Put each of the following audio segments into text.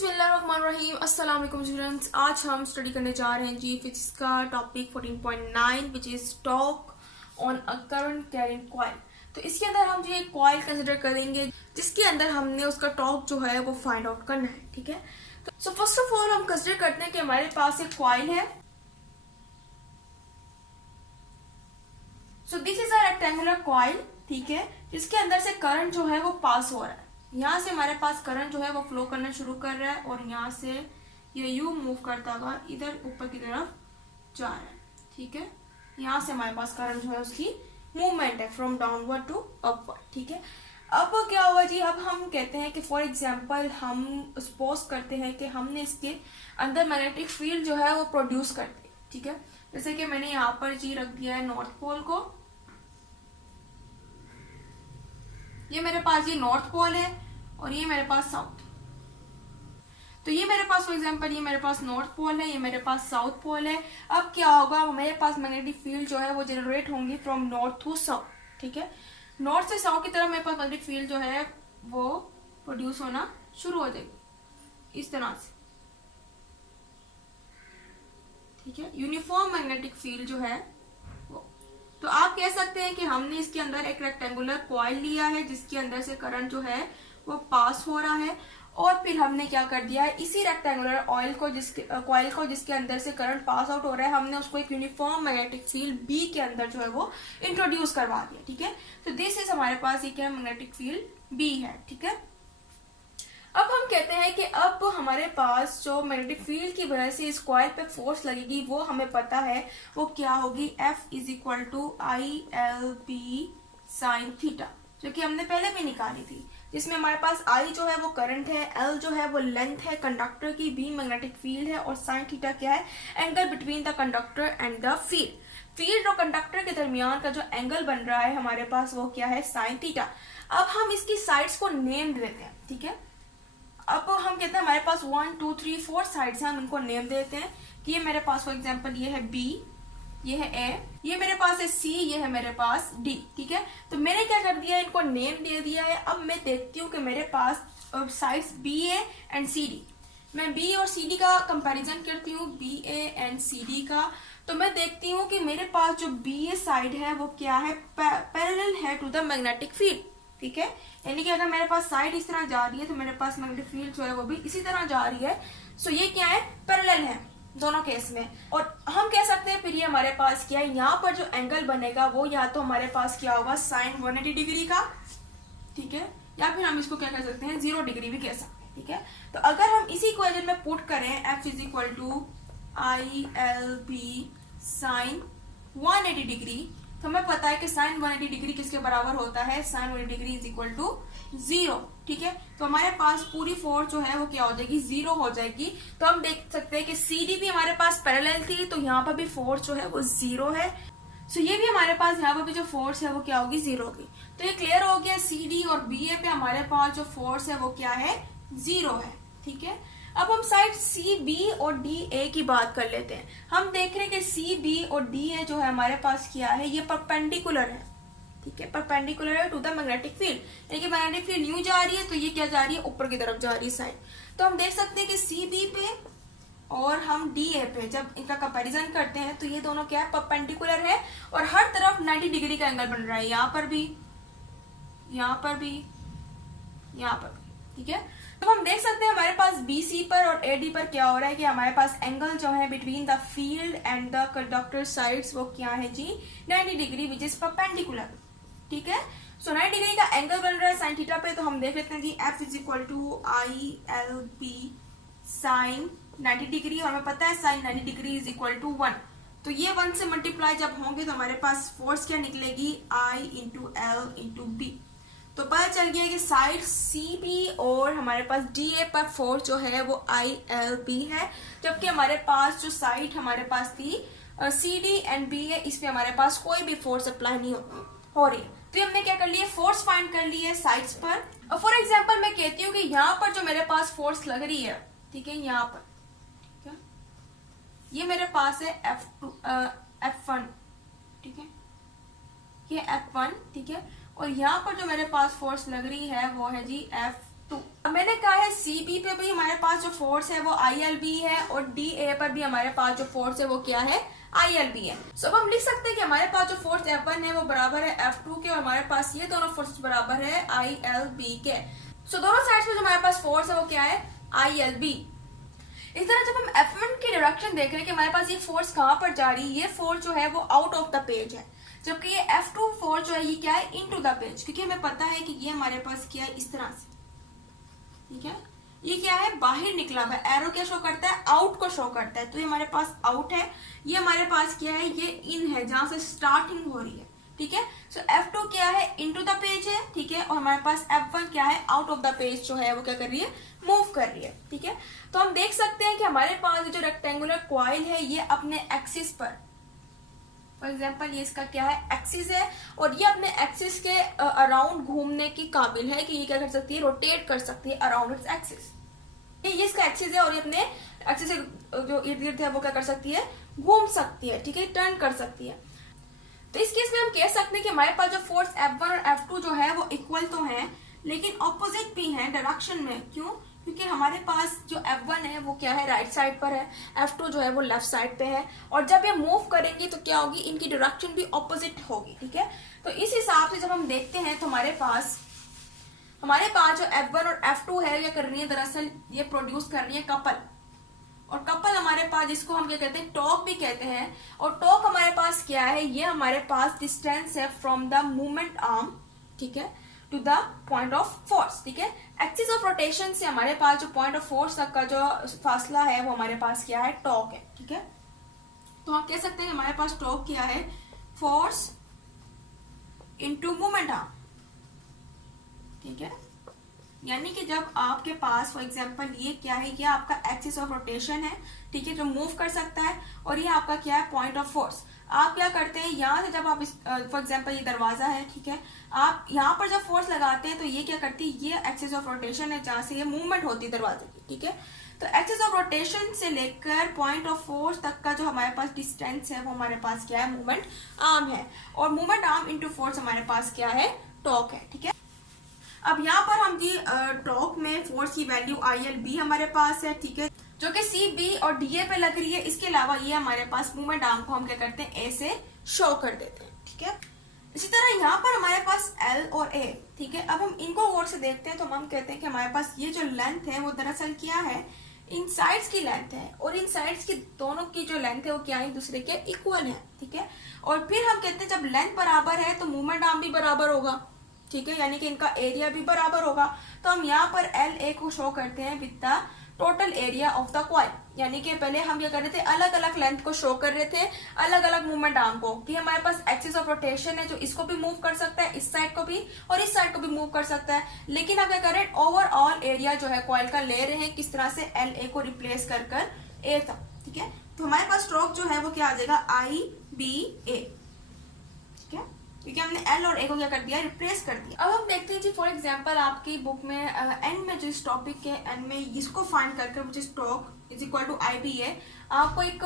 बिस्मिल्लाहिर्रहमानिर्रहीम। अस्सलाम वालेकुम स्टूडेंट्स। आज हम स्टडी करने जा रहे हैं जी फिजिक्स का topic 14.9 which is talk on a current carrying coil. तो इसके अंदर हम जो एक कॉइल कंसिडर करेंगे जिसके अंदर हमने उसका टॉक जो है वो फाइंड आउट करना है। ठीक है, तो फर्स्ट ऑफ ऑल हम कंसिडर करते हैं कि हमारे पास एक कॉइल है। So this is a rectangular coil, ठीक है, जिसके अंदर से करंट जो है वो पास हो रहा है। यहाँ से हमारे पास करंट जो है वो फ्लो करना शुरू कर रहा है और यहाँ से ये यू मूव करता हुआ इधर ऊपर की तरफ जा रहा है। ठीक है, यहाँ से हमारे पास करंट जो है उसकी मूवमेंट है फ्रॉम डाउनवर्ड टू अपवर्ड। ठीक है, अब क्या हुआ जी, अब हम कहते हैं कि फॉर एग्जाम्पल हम सपोज करते हैं कि हमने इसके अंदर मैग्नेटिक फील्ड जो है वो प्रोड्यूस करते हैं। ठीक है, जैसे कि मैंने यहाँ पर जी रख दिया है नॉर्थ पोल को, ये मेरे पास ये नॉर्थ पोल है और ये मेरे पास साउथ। तो ये मेरे पास फॉर एग्जांपल ये मेरे पास नॉर्थ पोल है, ये मेरे पास साउथ पोल है। अब क्या होगा, मेरे पास मैग्नेटिक फील्ड जो है वो जनरेट होंगी फ्रॉम नॉर्थ टू साउथ। ठीक है, नॉर्थ से साउथ की तरफ मेरे पास मैग्नेटिक फील्ड जो है वो प्रोड्यूस होना शुरू हो जाएगी इस तरह से। ठीक है, यूनिफॉर्म मैग्नेटिक फील्ड जो है वो। तो आप कह सकते हैं कि हमने इसके अंदर एक रेक्टेंगुलर कॉइल लिया है जिसके अंदर से करंट जो है वो पास हो रहा है और फिर हमने क्या कर दिया है, इसी रेक्टेंगुलर कॉइल को जिसके अंदर से करंट पास आउट हो रहा है, हमने उसको एक यूनिफॉर्म मैग्नेटिक फील्ड बी के अंदर जो है वो इंट्रोड्यूस करवा दिया। ठीक है, तो दिस इज हमारे पास ये क्या मैग्नेटिक फील्ड बी है। ठीक है, अब हम कहते हैं कि अब हमारे पास जो मैग्नेटिक फील्ड की वजह से इस कॉइल पे फोर्स लगेगी वो हमें पता है, वो क्या होगी, F is equal to ILB sine theta, जो कि हमने पहले भी निकाली थी, जिसमें हमारे पास I जो है वो करंट है, L जो है वो लेंथ है कंडक्टर की, B मैग्नेटिक फील्ड है और साइन थीटा क्या है, angle between the conductor and the field. Field और कंडक्टर के दरमियान का जो एंगल बन रहा है हमारे पास वो क्या है, साइन थीटा। अब हम इसकी साइड्स को नेम देते हैं। ठीक है, अब हम कहते हैं हमारे पास 1 2 3 4 साइड्स हैं, हम इनको नेम देते हैं कि ये मेरे पास फॉर एग्जांपल ये है B, ये है A, ये मेरे पास है C, ये है मेरे पास D। ठीक है, तो मैंने क्या कर दिया है, इनको नेम दे दिया है। अब मैं देखती हूँ कि मेरे पास साइड्स BA एंड CD, मैं B और CD का कंपैरिजन करती हूँ, BA एंड CD का। तो मैं देखती हूँ कि मेरे पास जो BA साइड है वो क्या है, पैरेलल है टू द मैग्नेटिक फील्ड। ठीक है, यानी कि अगर मेरे पास साइड इस तरह जा रही है तो मेरे पास मैग्नेटिक फील्ड जो है वो भी इसी तरह जा रही है। सो ये क्या है, पैरेलल है दोनों केस में। और हम कह सकते हैं फिर ये हमारे पास क्या है, यहाँ पर जो एंगल बनेगा वो या तो हमारे पास क्या होगा, साइन 180 डिग्री का। ठीक है, या फिर हम इसको क्या कह सकते हैं, 0 डिग्री भी कह सकते हैं। ठीक है, तो अगर हम इसी इक्वेशन में पुट करें F is equal to ILB sine 180 degree, तो हमें पता है कि साइन 180 डिग्री किसके बराबर होता है, sine 180 degree is equal to 0। ठीक है, तो हमारे पास पूरी फोर्स जो है वो क्या हो जाएगी, 0 हो जाएगी। तो हम देख सकते हैं कि CD भी हमारे पास पैरेलल थी, तो यहाँ पर भी फोर्स जो है वो 0 है। सो ये भी हमारे पास यहाँ पर भी जो फोर्स है वो क्या होगी, 0 होगी। तो ये क्लियर हो गया, CD और BA पे हमारे पास जो फोर्स है वो क्या है, 0 है। ठीक है, अब हम साइड CB और DA की बात कर लेते हैं। हम देख रहे हैं कि CB और DA जो है हमारे पास क्या है, ये परपेंडिकुलर है। ठीक है, परपेंडिकुलर है टू द मैग्नेटिक फील्ड, यानी कि मैग्नेटिक फील्ड यूं जा रही है तो ये क्या जा रही है, ऊपर की तरफ जा रही है साइड। तो हम देख सकते हैं कि CB पे और हम DA पे जब इनका कंपैरिजन करते हैं तो ये दोनों क्या है, परपेंडिकुलर है और हर तरफ 90 डिग्री का एंगल बन रहा है, यहाँ पर भी, यहाँ पर भी, यहाँ पर भी। ठीक है, तो हम देख सकते हैं हमारे पास BC पर और AD पर क्या हो रहा है कि हमारे पास एंगल जो है between the field and the conductor sides वो क्या है जी, 90 डिग्री विच इज परपेंडिकुलर। ठीक है, सो 90 डिग्री का एंगल बन रहा है साइन थीटा पे। तो हम देख लेते हैं जी F is equal to ILB sine 90 degree, और हमें पता है sine 90 degree is equal to 1। तो ये 1 से मल्टीप्लाई जब होंगे तो हमारे पास फोर्स क्या निकलेगी, I into L into B। तो पता चल गया कि साइड CB और हमारे पास DA पर फोर्स जो है वो ILB है, जबकि हमारे पास जो साइड हमारे पास थी CD एंड BA, इस पे हमारे पास कोई भी फोर्स अप्लाई नहीं हो रही है। तो हमने क्या कर लिया, फोर्स फाइंड कर ली है साइड्स पर। और फॉर एग्जांपल मैं कहती हूँ कि यहाँ पर जो मेरे पास फोर्स लग रही है, ठीक है, यहाँ पर, ठीक है, ये मेरे पास है F1। ठीक है, ये F1। ठीक है, और यहाँ पर जो मेरे पास फोर्स लग रही है वो है जी F2। अब मैंने कहा है CB पे भी हमारे पास जो फोर्स है वो ILB है और DA पर भी हमारे पास जो फोर्स है वो क्या है, ILB है। सो अब हम लिख सकते हैं कि हमारे पास जो फोर्स F1 है वो बराबर है F2 के, और हमारे पास ये दोनों फोर्सेस बराबर है ILB के। सो दोनों साइड्स पे जो हमारे पास फोर्स है वो क्या है, ILB। इस तरह जब हम F1 की डायरेक्शन देख रहे हैं कि हमारे पास ये फोर्स कहाँ पर जा रही है, ये फोर्स जो है वो आउट ऑफ द पेज है, जबकि ये F2 फोर्स जो है ये क्या है, इनटू द पेज, क्योंकि हमें पता है कि ये हमारे पास क्या है, इस तरह से, ठीक है, ये क्या है, बाहर निकला हुआ है। एरो क्या शो करता है, आउट को शो करता है, तो ये हमारे पास आउट है, ये हमारे पास क्या है, ये इन है, जहां से स्टार्टिंग हो रही है, ठीक है। सो F2 क्या है, इनटू द पेज है, ठीक है, और हमारे पास F1 क्या है, आउट ऑफ द पेज जो है वो क्या कर रही है, मूव कर रही है, ठीक है। तो हम देख सकते हैं कि हमारे पास जो रेक्टेंगुलर कॉइल है ये अपने एक्सिस पर, फॉर एग्जाम्पल ये इसका क्या है, एक्सिस है, और ये अपने एक्सिस के अराउंड घूमने की काबिल है कि ये क्या कर सकती है, रोटेट कर सकती है अराउंड इट्स एक्सिस। ये इसका एक्सिस है और ये अपने एक्सिस से जो इर्द गिर्द है वो क्या कर सकती है, घूम सकती है, ठीक है, टर्न कर सकती है। तो इस केस में हम कह सकते हैं कि हमारे पास जो फोर्स F1 और F2 जो है वो इक्वल तो है, लेकिन ऑपोजिट भी है डायरेक्शन में। क्यों? क्योंकि हमारे पास जो F1 है वो क्या है, राइट साइड पर है, F2 जो है वो लेफ्ट साइड पे है, और जब ये मूव करेंगी तो क्या होगी, इनकी डायरेक्शन भी ऑपोजिट होगी, ठीक है। तो इस हिसाब से जब हम देखते हैं तो हमारे पास जो F1 और F2 है ये कर रही है, दरअसल ये प्रोड्यूस कर रही है कपल, और कपल हमारे पास जिसको हम क्या कहते हैं, टॉर्क भी कहते हैं, और टॉर्क हमारे पास क्या है, ये हमारे पास डिस्टेंस है फ्रॉम द मूवमेंट आर्म, ठीक है, to the point of force, ठीक है। एक्सिस ऑफ रोटेशन से हमारे पास जो पॉइंट ऑफ फोर्स तक का जो फासला है वो हमारे पास क्या है, टॉर्क है, ठीक है। तो हम कह सकते हैं हमारे पास टॉर्क क्या है, फोर्स इनटू मूवमेंट आर्म, ठीक है। यानी कि जब आपके पास फॉर एग्जांपल ये क्या है, ये आपका एक्सिस ऑफ रोटेशन है, ठीक है, जो मूव कर सकता है, और ये आपका क्या है, पॉइंट ऑफ फोर्स। आप क्या करते हैं, यहाँ से जब आप फॉर एग्जांपल ये दरवाजा है, ठीक है, आप यहाँ पर जब फोर्स लगाते हैं तो ये क्या करती है, ये एक्सिस ऑफ रोटेशन है जहां से ये मूवमेंट होती है दरवाजे की, ठीक है। तो एक्सिस ऑफ रोटेशन से लेकर पॉइंट ऑफ फोर्स तक का जो हमारे पास डिस्टेंस है वो हमारे पास क्या है, मूवमेंट आर्म है, और मूवमेंट आर्म इंटू फोर्स हमारे पास क्या है, टॉर्क है, ठीक है। अब यहाँ पर हम जी टॉर्क में फोर्स की वैल्यू ILB हमारे पास है, ठीक है, जो कि CB और DA पे लग रही है। इसके अलावा ये हमारे पास मूवमेंट आर्म को हम क्या करते हैं, A से शो कर देते हैं, ठीक है। इसी तरह यहाँ पर हमारे पास L और A, ठीक है। अब हम इनको गौर से देखते हैं तो हम कहते हैं कि हमारे पास ये जो लेंथ है वो दरअसल क्या है, इन साइड्स की लेंथ है, और इन साइड्स की दोनों की जो लेंथ है वो क्या है, एक दूसरे के इक्वल है, ठीक है। और फिर हम कहते हैं जब लेंथ बराबर है तो मूवमेंट आर्म भी बराबर होगा, ठीक है, यानी कि इनका एरिया भी बराबर होगा। तो हम यहाँ पर LA को शो करते हैं with the total area of the coil, यानी कि पहले हम क्या कर रहे थे, अलग अलग लेंथ को शो कर रहे थे, अलग अलग मूवमेंट आर्म को, कि हमारे पास एक्सिस ऑफ रोटेशन है जो इसको भी मूव कर सकता है, इस साइड को भी और इस साइड को भी मूव कर सकता है, लेकिन हम क्या कर रहे हैं, ओवरऑल एरिया जो है कॉइल का ले रहे हैं, किस तरह से LA को रिप्लेस कर A तक, ठीक है। तो हमारे पास स्ट्रोक जो है वो क्या आ जाएगा, IBA, ठीक है, क्योंकि हमने L और A को क्या कर दिया, रिप्लेस कर दिया। अब हम देखते हैं जी, फॉर एग्जांपल आपकी बुक में एंड में जो इस टॉपिक के एंड में इसको फाइंड करके मुझे stroke is equal to IBA, आपको एक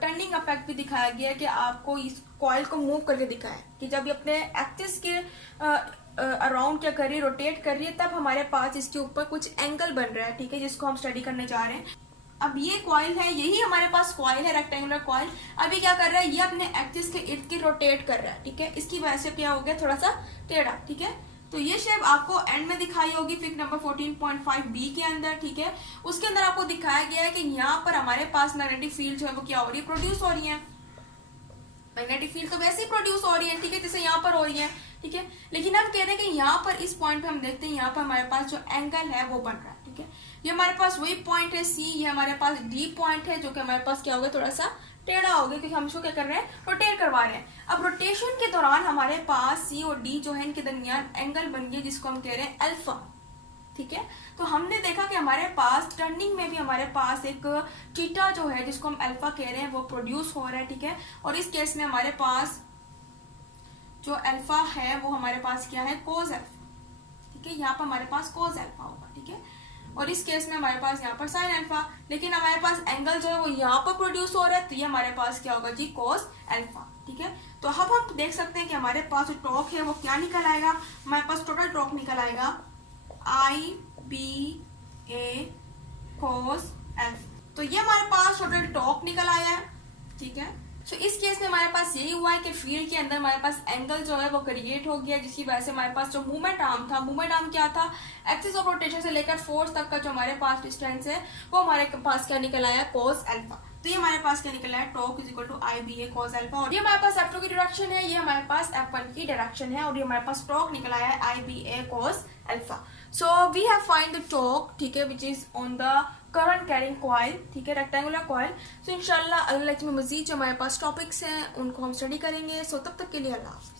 टर्निंग इफेक्ट भी दिखाया गया है कि आपको इस कॉइल को मूव करके दिखाया है कि जब ये अपने एक्सिस के अराउंड क्या कर रही है, रोटेट कर रही है, तब हमारे पास इसके ऊपर कुछ एंगल बन रहा है, ठीक है, जिसको हम स्टडी करने जा रहे हैं। अब ये कॉइल है, यही हमारे पास कॉइल है, रेक्टेंगुलर कॉइल। अभी क्या कर रहा है, ये अपने एक्सिस के इर्द गिर्द रोटेट कर रहा है, ठीक है, इसकी वजह से क्या हो गया, थोड़ा सा टेढ़ा, ठीक है। तो ये शेप आपको एंड में दिखाई होगी फिगर नंबर 14.5B के अंदर, ठीक है। उसके अंदर आपको दिखाया गया है कि यहाँ पर हमारे पास मैग्नेटिक फील्ड जो है वो क्या हो रही है, प्रोड्यूस हो रही है। मैग्नेटिक फील्ड तो वैसे ही प्रोड्यूस हो रही है, ठीक है, जैसे यहाँ पर हो रही है, ठीक है, लेकिन हम कह रहे हैं कि यहाँ पर इस पॉइंट पे हम देखते हैं यहाँ पर हमारे पास जो एंगल है वो बन रहा है, ठीक है। ये हमारे पास वही पॉइंट है C, ये हमारे पास D पॉइंट है, जो कि हमारे पास क्या हो गया, थोड़ा सा टेढ़ा हो गया, क्योंकि हम इसको क्या कर रहे हैं, रोटेट करवा रहे हैं। अब रोटेशन के दौरान हमारे पास C और D जो है इनके दरमियान एंगल बन गया, जिसको हम कह रहे हैं अल्फा, ठीक है। तो हमने देखा कि हमारे पास टर्निंग में भी हमारे पास एक थीटा जो है जिसको हम अल्फा कह रहे हैं वो प्रोड्यूस हो रहा है, ठीक है। और इस केस में हमारे पास जो अल्फा है वो हमारे पास क्या है, कोस अल्फा, ठीक है, यहाँ पर हमारे पास कोस अल्फा होगा, ठीक है। और इस केस में हमारे पास यहाँ पर साइन अल्फा, लेकिन हमारे पास एंगल जो है वो यहाँ पर प्रोड्यूस हो रहा है, तो ये हमारे पास क्या होगा जी, कोस अल्फा, ठीक है। तो अब हम देख सकते हैं कि हमारे पास जो टॉर्क है वो क्या निकल आएगा, हमारे पास टोटल टॉर्क निकल आएगा बी ए कॉस एल्फा। तो ये हमारे पास टोटल टॉर्क निकल आया है, ठीक है। सो इस केस में हमारे पास यही हुआ है कि फील्ड के अंदर हमारे पास एंगल जो है वो क्रिएट हो गया, जिसकी वजह से हमारे पास जो मूवमेंट आर्म था, मूवमेंट आर्म क्या था, एक्सिस ऑफ रोटेशन से लेकर फोर्स तक का जो हमारे पास डिस्टेंस है वो हमारे पास क्या निकल आया, कॉस एल्फा। तो ये हमारे पास क्या निकला है, torque is equal to I B A cos alpha. और ये हमारे पास F2 की डायरेक्शन है, ये हमारे पास F1 की डायरेक्शन है, और ये हमारे पास टॉर्क निकला है I B A cos alpha. So we have find the torque, ठीक है, which is on the current carrying coil, ठीक है, रेक्टेंगुलर कॉइल। सो इंशाल्लाह अगले लेक्चर में मजीद जो हमारे पास टॉपिक्स हैं उनको हम स्टडी करेंगे। सो तब तक के लिए अल्लाह हाफ़िज़।